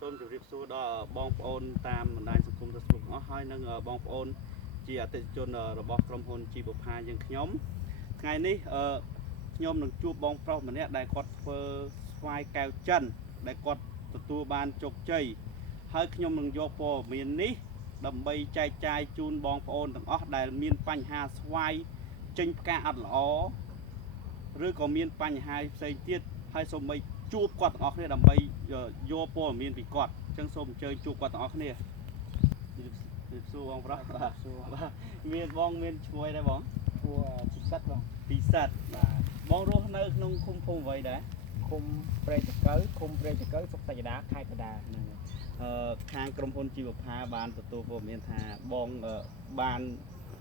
សូមជម្រាបសួរដល់បងប្អូនតាមបណ្ដាញសង្គម Facebook អស់ហើយនឹងបងប្អូនជាអតិថិជនរបស់ក្រុមហ៊ុនជីវផាយើងខ្ញុំថ្ងៃនេះខ្ញុំនឹងជួបបងប្រុសម្នាក់ដែលគាត់ធ្វើស្វាយកែវចិនដែលគាត់ទទួលបានជោគជ័យហើយខ្ញុំនឹងយកព័ត៌មាននេះដើម្បីចែកចាយជូនបងប្អូនទាំងអស់ដែលមានបញ្ហាស្វាយចេញផ្កាអត់ល្អឬក៏មានបញ្ហាផ្សេងទៀតហើយសូមឲ្យជួបគាត់ទាំងអស់គ្នាដើម្បីយកព័ត៌មានពីគាត់អញ្ចឹងសូមអញ្ជើញជួបគាត់ទាំងអស់គ្នាសួរបងប្រុសបាទមានបងមានឈ្មោះអីដែរបងឈ្មោះពិសិដ្ឋបងពិសិដ្ឋបាទបងរស់នៅក្នុងឃុំភូមិអ្វីដែរឃុំព្រែកចកៅឃុំព្រែកចកៅសុខសក្តាខេត្តកដាខាងក្រុមហ៊ុនជីវផាបានទទួលព័ត៌មានថាបងបាន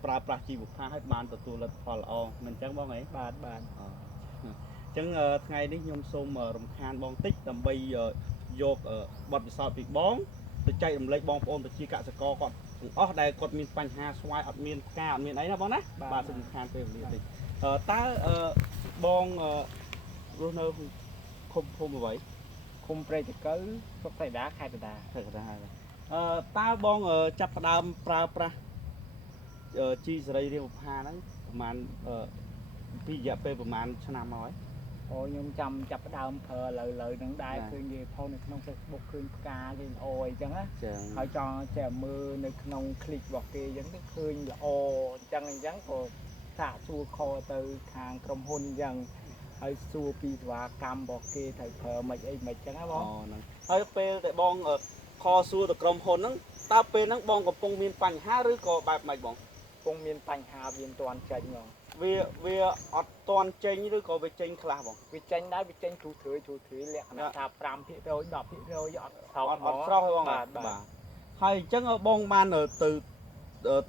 ប្រើប្រាស់ជីវផាឲ្យបានទទួលលទ្ធផលល្អមិនអញ្ចឹងបងអីបាទអញ្ចឹងថ្ងៃនេះខ្ញុំសូមរំខានបងតិចដើម្បីយកបទពិសោធន៍ពីបងទៅចែករំលែកបងប្អូនប្រជាកសិករគាត់ទាំងអស់ដែលគាត់មានបញ្ហាស្វាយអត់មានផ្កាអត់មានអីណាបងណាបាទសូមរំខានពេលវេលាតិចតើបងរស់នៅឃុំភូមិអ្វីឃុំព្រែកចកៅសុខសក្តាខេត្តកដាតើបងចាប់ផ្ដើមប្រើប្រាស់ជីសេរីរាវផាហ្នឹងប្រហែលពីរយៈពេលប្រហែលឆ្នាំមកហើយអូខ្ញុំចាំចាប់ផ្ដើមប្រើលើហ្នឹងដែរឃើញគេផុសនៅក្នុង Facebook ឃើញផ្កាលេងល្អអីចឹងណាហើយចង់ចេះមើលនៅក្នុងคลิกរបស់គេអញ្ចឹងទៅឃើញល្អអញ្ចឹងក៏សាកសួរខទៅខាងក្រុមហ៊ុនអញ្ចឹងហើយសួរពីសេវាកម្មរបស់គេត្រូវប្រើមិនអីមិនចឹងណាបងហ្នឹងហើយពេលដែលបងខសួរទៅក្រុមហ៊ុនហ្នឹងតើពេលហ្នឹងបងកំពុងមានបញ្ហាឬក៏បែបម៉េចបងកំពុងមានបញ្ហាវាមិនទាន់ចេញបងវាអត់ទាន់ចេញឬក៏វាចេញខ្លះបងវាចេញដែរវាចេញទូធ្វើលក្ខណៈថា 5% 10% អត់ស្រោអត់ស្រោះទេបងបាទហើយអញ្ចឹងបងបានទៅ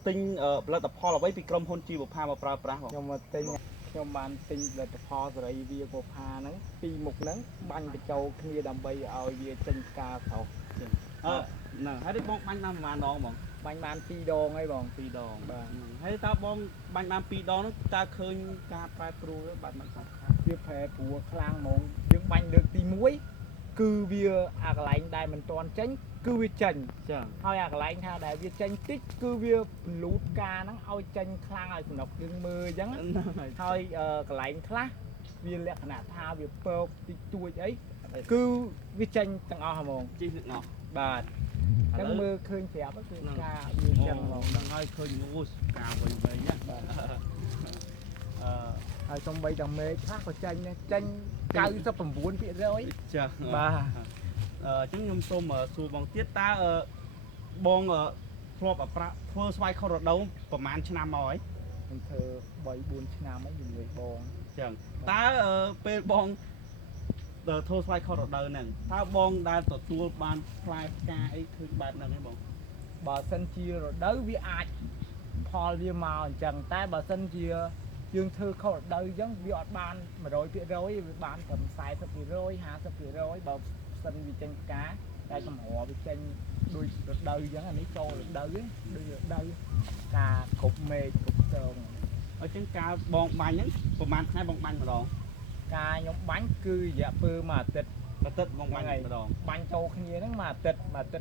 ទិញផលិតផលអ្វីពីក្រុមហ៊ុនជីវផាមកប្រើប្រាស់បងខ្ញុំបានទិញផលិតផលសេរីវាវផាហ្នឹងពីរមុខហ្នឹងបាញ់បញ្ចូលគ្នាដើម្បីឲ្យវាចេញផ្កាស្រស់ហ្នឹងហើយបងបាញ់បានប្រហែលដងបងបាញ់បាន2ដងហើយបង2ដងបាទហើយតើបងបាញ់បាន2ដងហ្នឹងតើឃើញការប្រែប្រួលបាត់មិនខ្លះវាប្រែប្រួលខ្លាំងហ្មងយើងបាញ់លើកទី1គឺវាអាកន្លែងដែលមិនទាន់ចេញគឺវាចេញចាហើយអាកន្លែងថាដែលវាចេញតិចគឺវាពលូតការហ្នឹងឲ្យចេញខ្លាំងឲ្យសំណុកយើងមើលអញ្ចឹងហើយកន្លែងខ្លះវាលក្ខណៈថាវាពើតិចតួចអីគឺវាចេញទាំងអស់ហ្មងចេញទាំងអស់បាទហ្នឹងមើលឃើញប្រាប់គឺការវាចឹងហ្មងហ្នឹងហើយឃើញអូការវិញណាបាទហើយសំបីតែមេឃខ្លះក៏ចេញ99%ចាបាទអញ្ចឹងខ្ញុំសូមសួរបងទៀតតើបងធ្លាប់ធ្វើស្វាយខុសរដូវប្រហែលឆ្នាំមកហើយខ្ញុំធ្វើ3 4ឆ្នាំហើយជាមួយបងអញ្ចឹងតើពេលបងធ្វើស្វាយខុសរដូវហ្នឹងតើបងដែលទទួលបានផ្លែផ្កាអីឃើញបែបហ្នឹងទេបងបើសិនជារដូវវាអាចផលវាមកអញ្ចឹងតែបើសិនជាយើងធ្វើខុសរដូវអញ្ចឹងវាអត់បាន100%វាបានត្រឹម40% 50%បើសិនវាចេញផ្កាតែកម្រវាចេញដូចរដូវអញ្ចឹងអានេះចូលរដូវដូចរដូវការគ្រប់មេឃគ្រប់ស្ទងអញ្ចឹងការបងបាញ់ហ្នឹងប្រហែលថ្ងៃបងបាញ់ម្ដងការខ្ញុំបាញ់គឺរយៈពេលមួយអាទិត្យបងបាញ់ម្ដងបាញ់ចូលគ្នាហ្នឹងមួយអាទិត្យ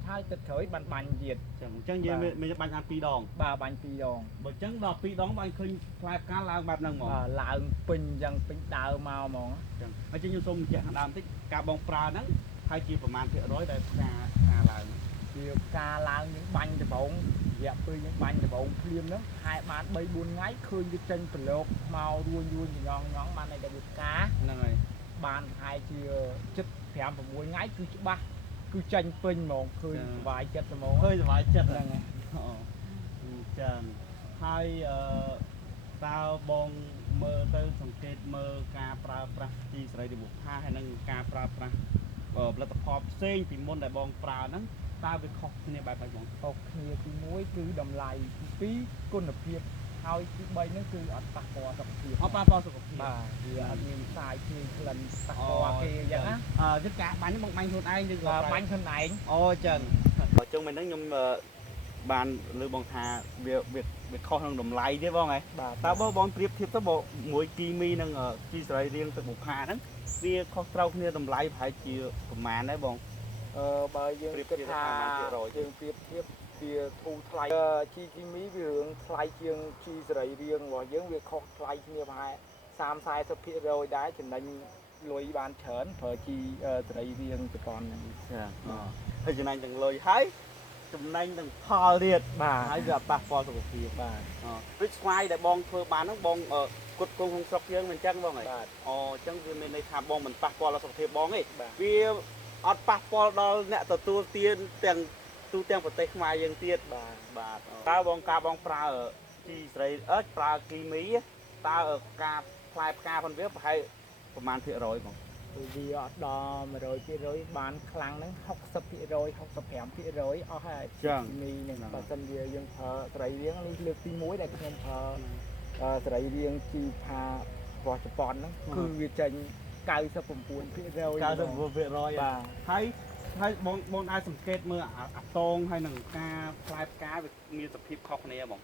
ហើយទឹកក្រោយបានបាញ់ទៀតអញ្ចឹងយើងមានបាញ់បាន2ដងបាទបាញ់2ដងបើអញ្ចឹងដល់2ដងបាញ់ឃើញផ្លែផ្កាឡើងបែបហ្នឹងហ្មងបាទឡើងពេញអញ្ចឹងពេញដើមមកហ្មងអញ្ចឹងហើយខ្ញុំសូមបញ្ជាក់ខាងដើមបន្តិចការបងប្រើហ្នឹងហើយជាប្រមាណភាគរយដែលផ្កាឡើងជាផ្កាឡើងយើងបាញ់ដំបងរយៈពេលយើងបាញ់ដំបងភ្លាមហ្នឹងខែបាន3 4ថ្ងៃឃើញវាចេញប្រឡូកមករួញញងបានតែវាផ្កាហ្នឹងហើយបានហើយជាចិត្ត5 6ថ្ងៃគឺច្បាស់គឺចាញ់ពេញហ្មងឃើញសុវ័យចិត្តហ្មងឃើញសុវ័យចិត្តហ្នឹងហើយចា៎ហើយតើបងមើលទៅសង្កេតមើលការប្រើប្រាស់ជីសេរីរាវផាហើយនិងការប្រើប្រាស់ផលិតផលផ្សេងពីមុនដែលបងប្រើហ្នឹងតើវាខុសគ្នាបែបម៉េចបងខុសគ្នាទី1គឺតម្លៃទី2គុណភាពហើយទី3ហ្នឹងគឺអត់ប៉ះពាល់សុខភាពអត់ប៉ះពាល់សុខភាពបាទវាអត់មានផ្សាយគ្មានក្លិនប៉ះពាល់គេអញ្ចឹងណាគឺការបាញ់បងបាញ់ខ្លួនឯងឬក៏បាញ់ខ្លួនឯងអូអញ្ចឹងបើចឹងមិនហ្នឹងខ្ញុំបានលើបងថាវាខុសនឹងតម្លៃទេបងហ៎តើបងប្រៀបធៀបទៅបើមួយគីមីនិងជីសេរីរាងទឹកបុផាហ្នឹងវាខុសត្រូវគ្នាតម្លៃប្រហែលជាប្រមាណដែរបងអ បើយើងគិតថាយើងប្រៀបធៀបវាធូរថ្លៃជីគីមីវារឿងថ្លៃជាងជីសរីរាង្គរបស់យើងវាខុសថ្លៃគ្នាប្រហែល30-40% ដែរចំណេញលុយបានច្រើនប្រើជីសរីរាង្គប្រព័ន្ធហ្នឹងហើយចំណេញទាំងលុយហើយចំណេញទាំងផលទៀត បាទ ហើយវាប៉ះពាល់សុខភាព បាទ ដូចស្វាយដែលបងធ្វើបានហ្នឹងបងគត់គង់ក្នុងស្រុកយើងមិនអញ្ចឹងបងហ៎ បាទ អូអញ្ចឹងវាមានន័យថាបងមិនប៉ះពាល់ដល់សុខភាពបងទេ បាទ វាអត់ប៉ះពាល់ដល់អ្នកទទួលទានទាំងទូទាំងប្រទេសខ្មែរយើងទៀត បាទ បាទតើបងបងប្រើជីស្រីប្រើគីមីតើការផ្លែផ្កាផងវាប្រហែលប្រហែលភាគរយបង វាអត់ដល់100% បានខ្លាំងហ្នឹង60% 65% អស់ហើយមីហ្នឹងបើសិនជាយើងប្រើសរីរាង្គនេះលើកទី1ដែលខ្ញុំប្រើសរីរាង្គជីផារបស់ជប៉ុនហ្នឹងគឺវាចេញ99% បាទ ហើយបងអាចសង្កេតមើលអាតងហើយនឹងការផ្លែផ្កាវាមានសភាពខុសគ្នាបង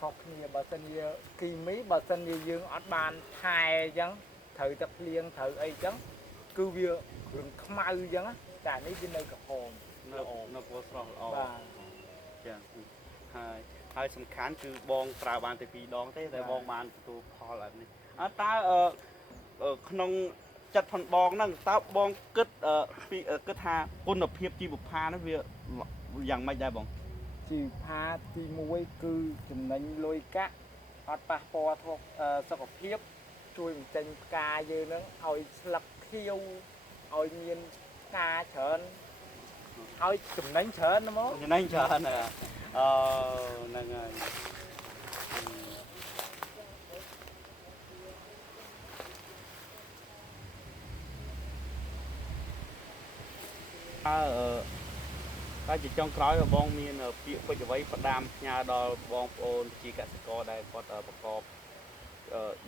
ខុសគ្នាបើសិនជាគីមីបើសិនជាយើងអត់បានថែអញ្ចឹងត្រូវតែភ្លៀងត្រូវអីអញ្ចឹងគឺវារឿងខ្មៅអញ្ចឹងតែនេះវានៅក្រហម នៅពណ៌ស្រស់ល្អ បាទ ចាហើយសំខាន់គឺបងប្រើបានតែ2ដងទេតែបងបានទទួលផលបែបនេះតើក្នុងចិត្តផងបងហ្នឹងតើបងគិតគិតថាគុណភាពជីវផាហ្នឹងវាយ៉ាងម៉េចដែរបង ជីផាទី1គឺចំណេញលុយកាក់អត់ប៉ះពាល់ធំសុខភាពជួយបញ្ចេញផ្កាយើងហ្នឹងឲ្យស្លឹកខៀវឲ្យមានផ្កាច្រើនឲ្យចំណេញច្រើនហ្មង ចំណេញច្រើនហ្នឹងហើយតែជាចុងក្រោយបងមានពាក្យពេចន៍អ្វីផ្ដាំផ្ញើដល់បងប្អូនជាកសិករដែលគាត់ប្រកប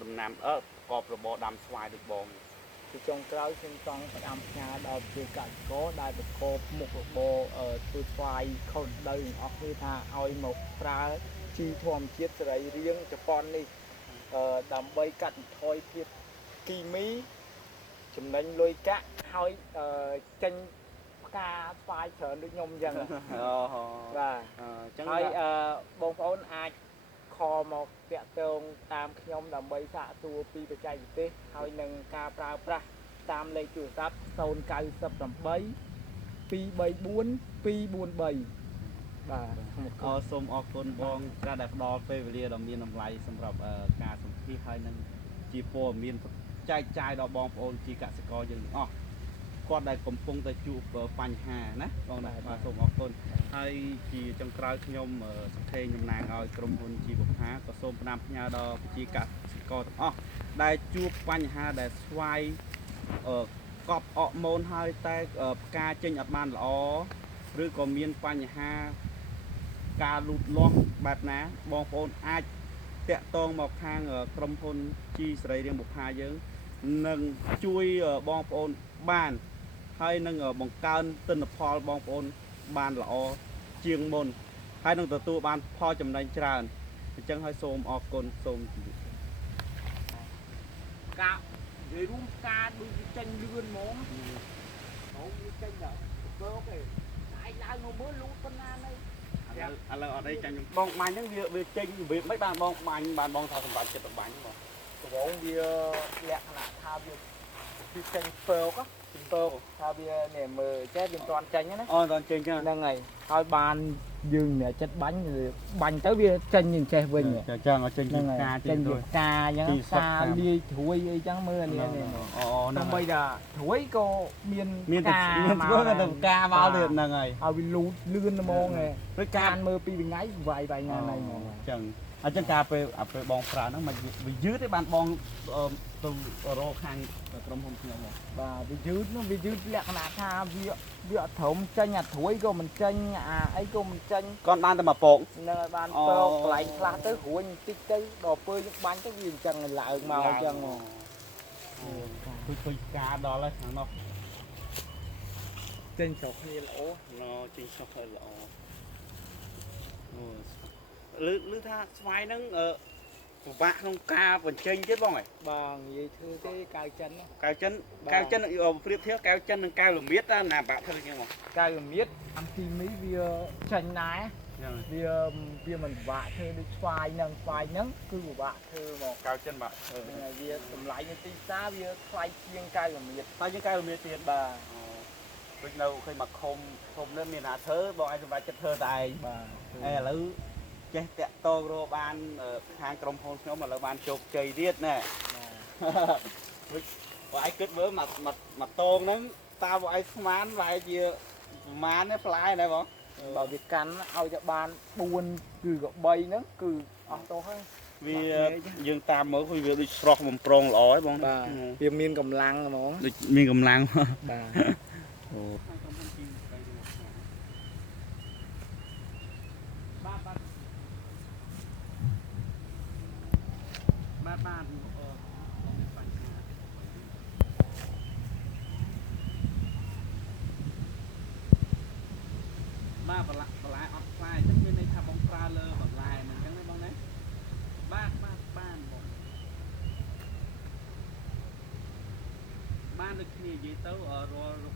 ដំណាំប្រកបរបរដាំស្វាយដូចបង ពីចុងក្រោយខ្ញុំចង់ផ្ដាំផ្ញើដល់ជាកសិករដែលប្រកបមុខរបរធ្វើស្វាយខុសដីទាំងអស់គ្នាថាឲ្យមកប្រើជីធម្មជាតិសរីរាង្គជប៉ុននេះដើម្បីកាត់បន្ថយភាពគីមីចំណេញលុយកាក់ហើយចេញផ្កាស្វាយច្រើនដូចខ្ញុំអញ្ចឹង បាទអញ្ចឹងហើយបងប្អូនអាចខលមកតាក់ទងតាមខ្ញុំដើម្បីសាកសួរពីបច្ចេកទេសហើយនឹងការប្រើប្រាស់តាមលេខទូរស័ព្ទ098 234 243 បាទ សូមអរគុណបងដែលផ្ដល់ពេលវេលាដ៏មានតម្លៃសម្រាប់ការសម្ភាសន៍ហើយនឹងជាព័ត៌មានចែកចាយដល់បងប្អូនជាកសិករយើងទាំងអស់គាត់ដែលកំពុងតែជួបបញ្ហាណាបងណាបាទសូមអរគុណហើយជាចុងក្រោយខ្ញុំសង្ខេងតំណាងឲ្យក្រុមហ៊ុនជីវផាក៏សូមផ្ដាំផ្ញើដល់ប្រជាកសិករទាំងអស់ដែលជួបបញ្ហាដែលស្វាយកប់អកម៉ូនហើយតែផ្កាចេញអត់បានល្អឬក៏មានបញ្ហាការលូតលាស់បែបណាបងប្អូនអាចតាក់ទងមកខាងក្រុមហ៊ុនជីសរីរាង្គបុប្ផាយើងនឹងជួយបងប្អូនបានហើយនឹងបង្កើនទិន្នផលបងប្អូនបានល្អជាងមុនហើយនឹងទទួលបានផលចំណេញច្រើនអញ្ចឹងហើយសូមអរគុណសូមជម្រាបកាប់និយាយរួមការដូចវាចេញលឿនហ្មងវាចេញដល់បោកឯងអាចឡើងមកមើលលូតប៉ុណ្ណានៅ ឥឡូវអត់អីចាញ់បងបាញ់ហ្នឹងវាចេញរបៀបមិនបានបងបាញ់បានបងថាសម្រាប់ចិត្តបាញ់បង ដំបូងវាលក្ខណៈថាវាចេញពើកថាវានេះមើលចេះវាមិនទាន់ចេញណា អូមិនទាន់ចេញហ្នឹងហើយហើយបានយើងអ្នកចិត្តបាញ់ទៅវាចេញនឹងចេះវិញ ចឹងឲ្យចេញពីការ ចេញពីការអញ្ចឹងការលាយត្រួយអីចឹងមើលនេះអូដើម្បីថាត្រួយក៏មានការធ្វើទៅការមកទៀតហ្នឹងហើយឲ្យវាលូតលឿនហ្មងព្រោះការមើលពីថ្ងៃវាយថ្ងៃហ្មងចឹងអញ្ចឹងការពេលបងប្រើហ្នឹងមិនវាយឺតទេបានបងទៅរកខាងក្រុមហ៊ុនខ្ញុំបាទវាយឺតនោះវាយឺតលក្ខណៈថាវាអត់ត្រឹមចេញអាត្រួយក៏មិនចេញអាអីក៏មិនចេញគាត់បានតែមកពកនៅឲ្យបានពកកន្លែងខ្លះទៅរួញបន្តិចទៅដល់ពេលយើងបាញ់ទៅវាអញ្ចឹងឡើងមកអញ្ចឹងជួយការដល់ហើយខាងនោះចេញស្រុកគ្នាល្អចេញស្រុកហើយល្អឮថាស្វាយហ្នឹង ពិបាកក្នុងការបញ្ចេញទៀតបងឯង បងនិយាយធ្វើទេកៅចិន កៅចិនប្រៀបធៀបកៅចិននិងកៅល្មៀតណាបាក់ធ្វើជាងបង កៅល្មៀតអំពីមីវាចាញ់ដែរ ហ្នឹង វាមិនពិបាកធ្វើដូចស្វាយហ្នឹងគឺពិបាកធ្វើមក កៅចិនបាក់ វាតម្លៃនៅទីផ្សារវាថ្លៃជាងកៅល្មៀត តែជាងកៅល្មៀតទៀត បាទ ដូចនៅឃើញមកខុំនេះមានថាធ្វើបងឯងសម្រាប់ចិត្តធ្វើតែឯង បាទ ឥឡូវចេះតាក់តងរកបានខាងក្រុមហ៊ុនខ្ញុំឥឡូវបានជោគជ័យទៀតណែ វិញបងឯងគិតមើលមកតងហ្នឹងតើបងឯងស្មានវាយជាប្រមាណផ្លែណែបង បើវាកាន់ឲ្យតែបាន4គឺក៏3ហ្នឹងគឺអស់ទោសហើយ វាយើងតាមមើលគឺវាដូចស្រស់បំប្រងល្អហើយបង បាទវាមានកម្លាំងហ្មង ដូចមានកម្លាំង បាទ អូបាទបន្លែអត់ផ្លែអញ្ចឹងមានន័យថាបងប្រើលើបន្លែមិនអញ្ចឹងទេបងណាបាទបានបងបានដូចគ្នានិយាយទៅរាល់